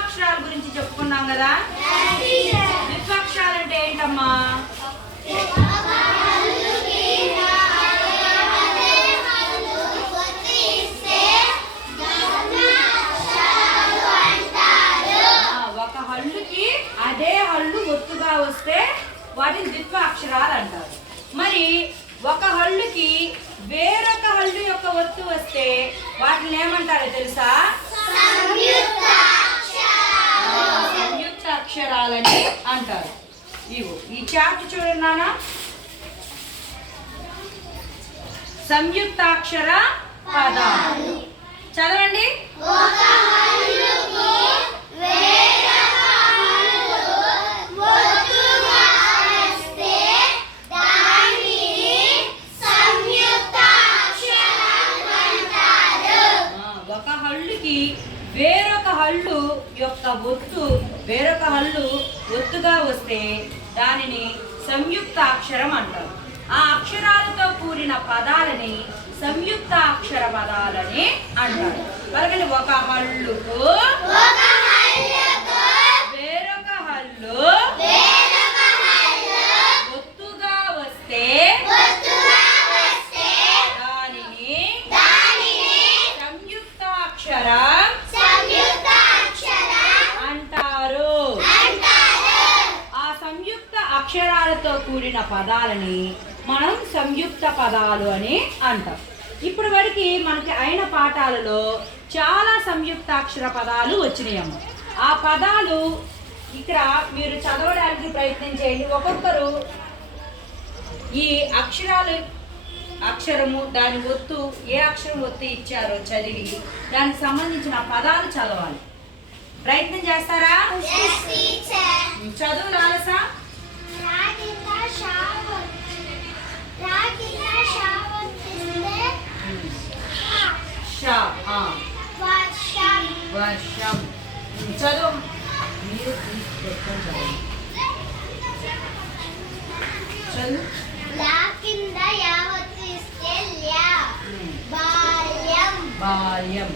ద్విత్వాక్షరాల గురించి చెప్పుకున్నాం కదా. ద్విత్వాక్షరాలు అంటే ఏంటమ్మా? ఒక హల్లుకి అదే హల్లు ఒత్తుగా వస్తే వాటిని ద్విత్వాక్షరాలు అంటారు. మరి ఒక హల్లుకి వేరొక హల్లు యొక్క ఒత్తు వస్తే వాటిని ఏమంటారో తెలుసా? సంయుక్త అక్షరాలని అంటారు. ఇవి ఈ చార్ట్ చూడండి నాన్న. సంయుక్తాక్షర పదాలు చదవండి. వేరొక హల్లు యొక్క ఒత్తు వేరొక హల్లు ఒత్తుగా వస్తే దానిని సంయుక్త అక్షరం అంటారు. ఆ అక్షరాలతో కూడిన పదాలని సంయుక్త అక్షర పదాలని అంటారు. అలాగే ఒక హల్లుకు వేరొక హల్లు ఒత్తుగా వస్తే దానిని సంయుక్త అక్షరం అక్షరాలతో కూడిన పదాలని మనం సంయుక్త పదాలు అని అంటాం. ఇప్పటి వరకు మనకి అయిన పాఠాలలో చాలా సంయుక్తాక్షర పదాలు వచ్చినాయమ్మ. ఆ పదాలు ఇక్కడ మీరు చదవడానికి ప్రయత్నం చేయండి. ఒక్కొక్కరు ఈ అక్షరము దాని ఒత్తు ఏ అక్షరం ఒత్తు ఇచ్చారో చదివి దానికి సంబంధించిన పదాలు చదవాలి. ప్రయత్నం చేస్తారా? చదువు లాలసా. వర్షం చదువు. మీరు చదువు. బాల్యం.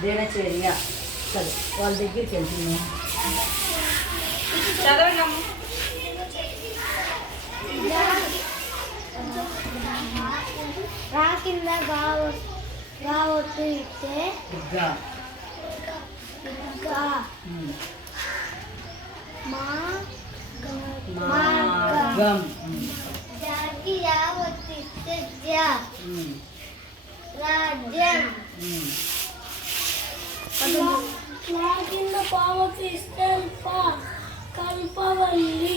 దినచర్య. చదువు. వాళ్ళ దగ్గరికి వెళ్తున్నాం. చదవండి. రా కింద గావొత్తు ఇస్తే జాకి యావత్తు ఇస్తే రాజ్యం. కింద పావత్తు ఇస్తే కల్పవల్లి.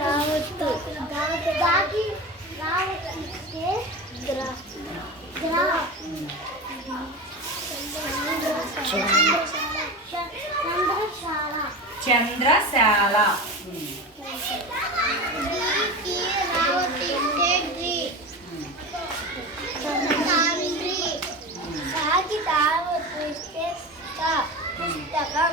రావత్తు దాకి రావత్తు ఇస్తే చంద్రశాల. పుస్తకం.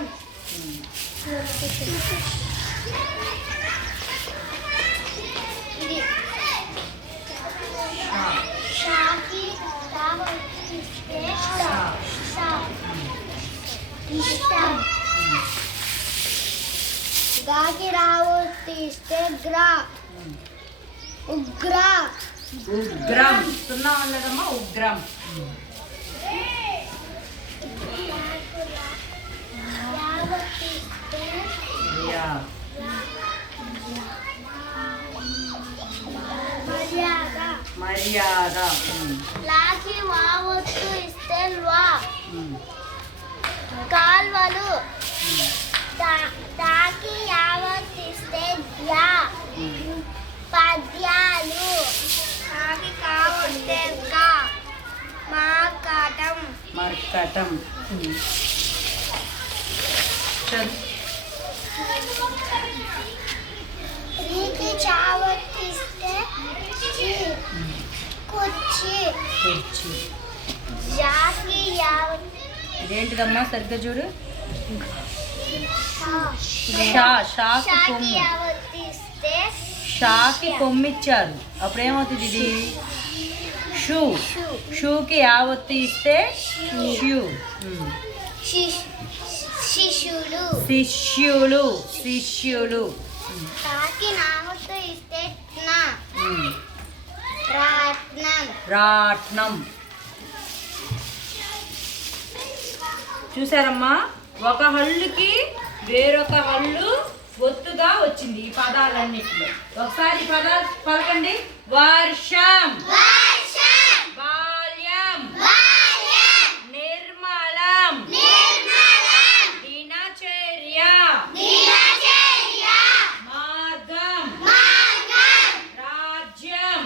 షాకి రావొత్తిస్తే ఇష్టం. గాకి రావొత్తిస్తే ఉగ్ర. ఉగ్రం. సున్నా ఉండదమ్మా. ఉగ్రం. మర్యాద. లాకి వావొత్తు ఇస్తే కాల్వలు. తాకి యావత్తు ఇస్తే పద్యాలు. తాకి కావొత్తే మార్కటం. మర్కటం. రీతి చావొత్తిస్తే కుర్చీ. జాకి యావత్తు ఇదేంటిదమ్మా సరిగ్గా చూడు. షా. షాకి షాకి కొమ్ము. యావత్తు ఇస్తే షాకి కొమ్మిచ్చారు, అప్పుడు ఏమవుతుంది ఇది? షూ. షూ. షూకి యావత్తు ఇస్తే షూ. శిష్యుడు. శిష్యులు. శిష్యులు. తాకి నామత్తు ఇస్తే రత్నం. రాట్నం. చూసారమ్మా, ఒక హల్లుకి వేరొక హల్లు ఒత్తుగా వచ్చింది ఈ పదాలన్నిటిలో. ఒకసారి పదాలు పలకండి. వర్షం, బాల్యం, నిర్మలం, దినచర్య, మార్గం, రాజ్యం,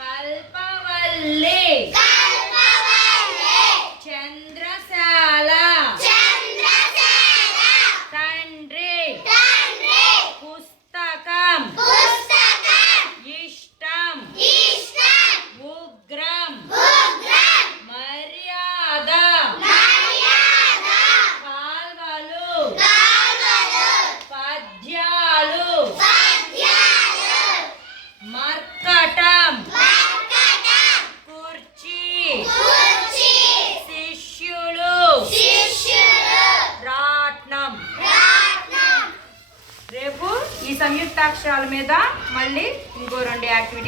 కల్పవల్లి, చంద్రశాల, తండ్రి, పుస్తకం, ఇష్టం, ఉగ్రం, మర్యాద, కాల్వలు, పద్యాలు, మర్కటం, కుర్చీ, శిష్యులు, రాట్నం. రేపు ఈ సంయుక్తాక్షరాల మీద మళ్ళీ ఇంకో 2 యాక్టివిటీ